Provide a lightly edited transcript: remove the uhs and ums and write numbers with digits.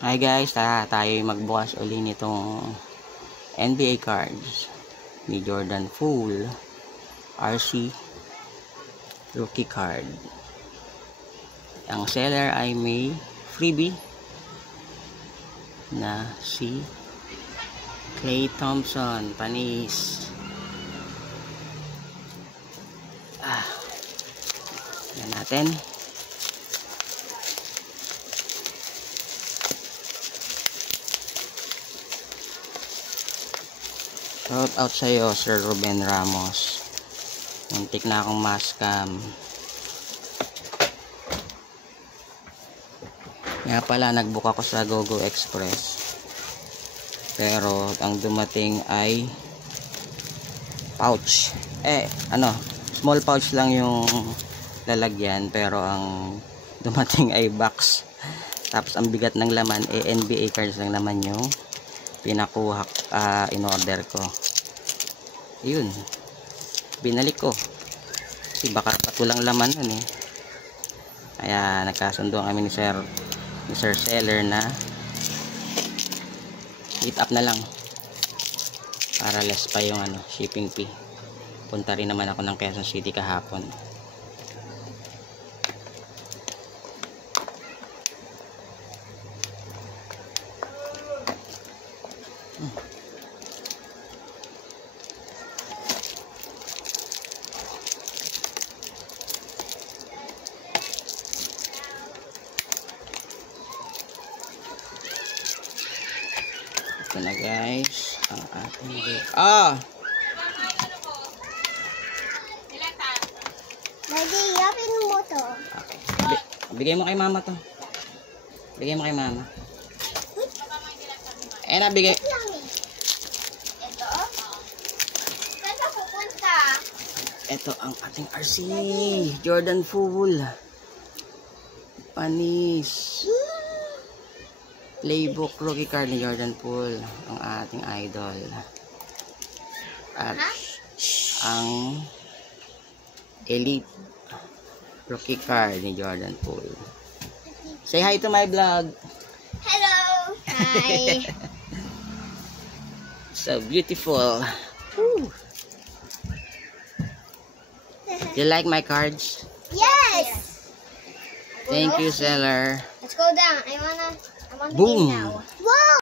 Hi guys, tayo magbukas uli nitong NBA cards ni Jordan Poole RC rookie card. Ang seller ay may freebie na si Klay Thompson, panis. Yan natin. Shout out sa iyo, Sir Ruben Ramos. Muntik na akong mascam. Nga pala, nagbook ako sa GoGo Express. Pero ang dumating ay pouch. Small pouch lang yung lalagyan, pero ang dumating ay box. Tapos ang bigat ng laman NBA cards lang naman yung pinakuha in order ko. Yun, binalik ko kasi baka patulang laman nun eh. Kaya nagkasundo kami ni Sir Seller na hit up na lang para less pa yung shipping fee. Punta rin naman ako ng Quezon City kahapon. Ito na guys ang ating Lagi, yapin mo to. Okay. Bigay mo kay mama to. Bigay mo kay mama. Bigay. Ito? Saan ka pupunta? Ito ang ating RC Jordan Poole, panis. Playbook rookie card ni Jordan Poole, ang ating idol. At ang elite rookie card ni Jordan Poole. Say hi to my vlog. Hello! Hi! So beautiful. Woo. You like my cards? Yes! Thank you, seller. Let's go down. I wanna Boom! game now. Wow!